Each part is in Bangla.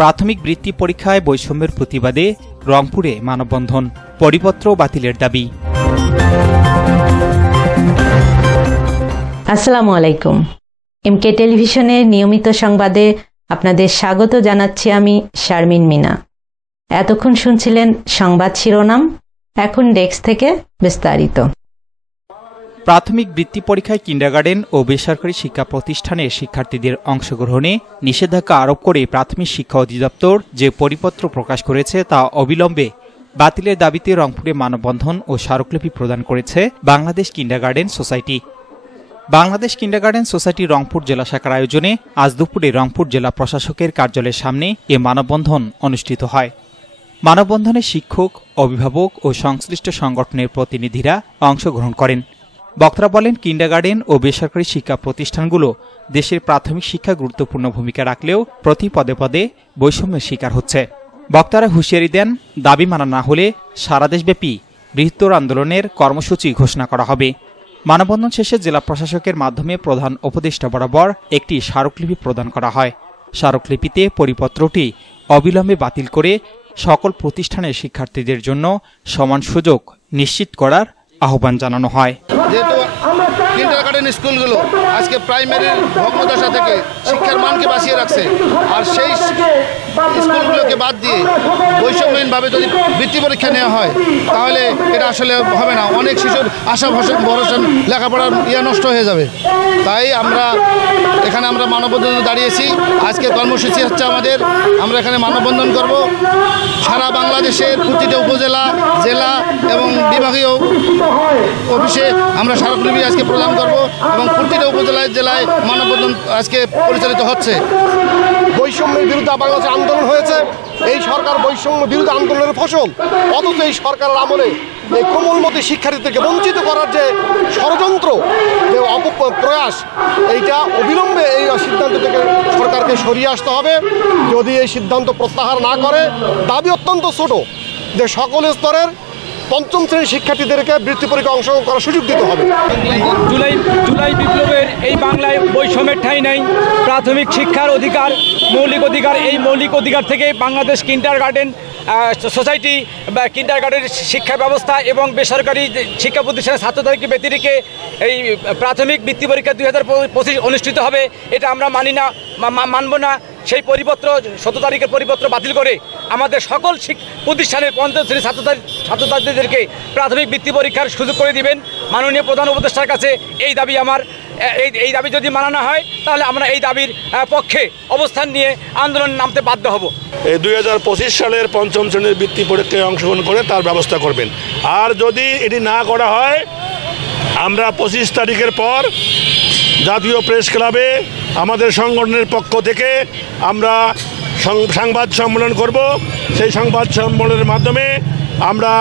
প্রাথমিক বৃত্তি পরীক্ষায় বৈষম্যের প্রতিবাদে রংপুরে মানববন্ধন, পরিপত্র বাতিলের দাবি। আসসালামু আলাইকুম। এমকে টেলিভিশনের নিয়মিত সংবাদে আপনাদের স্বাগত জানাচ্ছি আমি শারমিন মিনা। এতক্ষণ শুনছিলেন সংবাদ শিরোনাম, এখন ডেস্ক থেকে বিস্তারিত। প্রাথমিক বৃত্তি পরীক্ষায় কিন্ডারগার্টেন ও বেসরকারি শিক্ষা প্রতিষ্ঠানের শিক্ষার্থীদের অংশগ্রহণে নিষেধাজ্ঞা আরোপ করে প্রাথমিক শিক্ষা অধিদপ্তর যে পরিপত্র প্রকাশ করেছে তা অবিলম্বে বাতিলের দাবিতে রংপুরে মানববন্ধন ও স্মারকলিপি প্রদান করেছে Bangladesh kindergarten society. Bangladesh kindergarten society Rangpur জেলা শাখার আয়োজনে আজ দুপুরে রংপুর জেলা প্রশাসকের কার্যালয়ের সামনে এ মানববন্ধন অনুষ্ঠিত হয়। মানববন্ধনে শিক্ষক, অভিভাবক ও সংশ্লিষ্ট সংগঠনের প্রতিনিধিরা অংশগ্রহণ করেন। বক্তারা বলেন, কিন্ডারগার্টেন ও বেসরকারি শিক্ষা প্রতিষ্ঠানগুলো দেশের প্রাথমিক শিক্ষায় গুরুত্বপূর্ণ ভূমিকা রাখলেও প্রতি পদে পদে বৈষম্যের শিকার হচ্ছে। বক্তারা হুঁশিয়ারি দেন, দাবি মানা না হলে সারা দেশব্যাপী বৃহত্তর আন্দোলনের কর্মসূচি ঘোষণা করা হবে। মানববন্ধন শেষে জেলা প্রশাসকের মাধ্যমে প্রধান উপদেষ্টা বরাবর একটি স্মারকলিপি প্রদান করা হয়। স্মারকলিপিতে পরিপত্রটি অবিলম্বে বাতিল করে সকল প্রতিষ্ঠানের শিক্ষার্থীদের জন্য সমান সুযোগ নিশ্চিত করার আহ্বান জানানো হয়। যেহেতু কিন্ডারগার্টেন স্কুলগুলো আজকে প্রাইমারির ভগ্নদশা থেকে শিক্ষার মানকে বাঁচিয়ে রাখছে, আর সেই স্কুলগুলোকে বাদ দিয়ে বৈষম্যহীনভাবে যদি বৃত্তি পরীক্ষা নেওয়া হয় তাহলে এটা আসলে হবে না। অনেক শিশুর আশা ভরসা লেখাপড়ার নষ্ট হয়ে যাবে। তাই আমরা মানববন্ধনে দাঁড়িয়েছি। আজকে কর্মসূচি হচ্ছে আমরা এখানে মানববন্ধন করব। সারা বাংলাদেশের প্রতিটা উপজেলা, জেলা এবং বিভাগীয় অফিসে আমরা স্মারকলিপি আজকে প্রদান করব এবং প্রতিটা উপজেলায় জেলায় মানববন্ধন আজকে পরিচালিত হচ্ছে। বৈষম্যের বিরুদ্ধে বাংলাদেশে আন্দোলন হয়েছে। এই সরকার বৈষম্য বিরুদ্ধে আন্দোলনের ফসল, অথচ এই সরকারের আমলে এই কোমলমতি শিক্ষার্থীদেরকে বঞ্চিত করার যে ষড়যন্ত্র, যে প্রয়াস, এইটা অবিলম্বে এই সিদ্ধান্ত থেকে সরকারকে সরিয়ে আসতে হবে। যদি এই সিদ্ধান্ত প্রত্যাহার না করে, দাবি অত্যন্ত ছোট, যে সকল স্তরের পঞ্চম শ্রেণীর শিক্ষার্থীদেরকে বৃত্তি পরীক্ষায় অংশগ্রহণ করার সুযোগ দিতে হবে। জুলাই বিপ্লবের এই বাংলায় বৈষম্যের ঠাঁই নাই। প্রাথমিক শিক্ষার অধিকার মৌলিক অধিকার। এই মৌলিক অধিকার থেকে বাংলাদেশ কিন্ডারগার্টেন সোসাইটি বা কিন্ডারগার্টেন শিক্ষা ব্যবস্থা এবং বেসরকারি শিক্ষা প্রতিষ্ঠানের ছাত্রছাত্রীকে ব্যতিরেকে এই প্রাথমিক বৃত্তি পরীক্ষা 2025 অনুষ্ঠিত হবে, এটা আমরা মানব না। সেই পরিপত্র 17 তারিখের পরিপত্র বাতিল করে আমাদের সকল প্রতিষ্ঠানের পঞ্চম শ্রেণীর ছাত্রছাত্রীদেরকে প্রাথমিক বৃত্তি পরীক্ষার সুযোগ করে দিবেন। মাননীয় প্রধান উপদেষ্টার কাছে এই দাবি আমার। এই দাবি যদি মানা না হয় তাহলে আমরা এই দাবির পক্ষে অবস্থান নিয়ে আন্দোলন নামতে বাধ্য হব। এই 2025 সালের পঞ্চম শ্রেণীর বৃত্তি পরীক্ষায় অংশগ্রহণ করে তার ব্যবস্থা করবেন। আর যদি এটি না করা হয়, আমরা 25 তারিখের পর জাতীয় প্রেস ক্লাবে আমাদের সংগঠনের পক্ষ থেকে আমরা সংবাদ সম্মেলন করব। সেই সংবাদ সম্মেলনের মাধ্যমে আমরা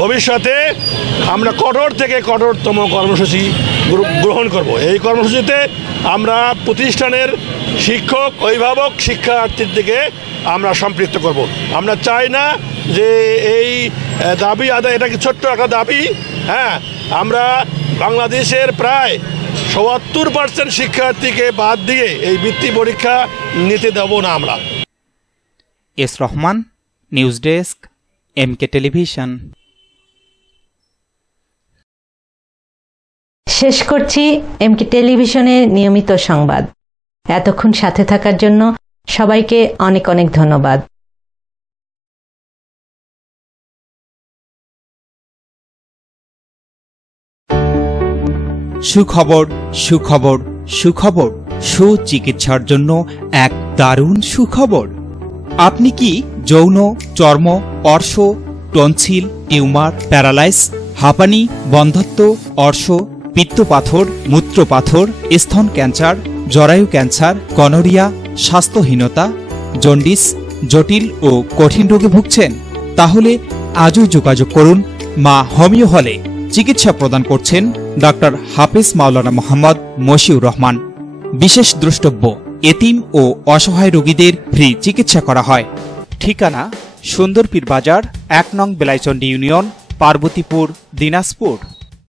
ভবিষ্যতে কঠোর থেকে কঠোরতম কর্মসূচি গ্রহণ করব। এই কর্মসূচিতে আমরা প্রতিষ্ঠানের শিক্ষক, অভিভাবক, শিক্ষার্থীদেরকে আমরা সম্পৃক্ত করব। আমরা চাই না যে এই দাবি আদায়, এটা কি ছোট্ট একটা দাবি? হ্যাঁ, আমরা বাংলাদেশের প্রায় ৭০% শিক্ষার্থীকে বাদ দিয়ে এই বৃত্তি পরীক্ষা নিতে দেব না আমরা। S Rahman, news desk, MK television. শেষ করছি এমকে টেলিভিশনের নিয়মিত সংবাদ। এতক্ষণ সাথে থাকার জন্য সবাইকে অনেক অনেক ধন্যবাদ। সুখবর, সুখবর, সুখবর। সুচিকিৎসার জন্য এক দারুণ সুখবর। আপনি কি যৌন, চর্ম, অর্শ, টনসিল, টিউমার, প্যারালাইস, হাঁপানি, বন্ধ্যাত্ব, অর্শ, পিত্তপাথর, মূত্রপাথর, স্তন ক্যান্সার, জরায়ু ক্যান্সার, গনোরিয়া, স্বাস্থ্যহীনতা, জন্ডিস, জটিল ও কঠিন রোগে ভুগছেন? তাহলে আজই যোগাযোগ করুন মা হোমিও হলে। চিকিৎসা প্রদান করছেন ডক্টর হাফেজ মাওলানা মোহাম্মদ মশিউর রহমান। বিশেষ দ্রষ্টব্য, এতিম ও অসহায় রোগীদের ফ্রি চিকিৎসা করা হয়। ঠিকানা সুন্দরপীর বাজার, 1 নং বেলাইচন্ডী ইউনিয়ন, পার্বতীপুর, দিনাজপুর।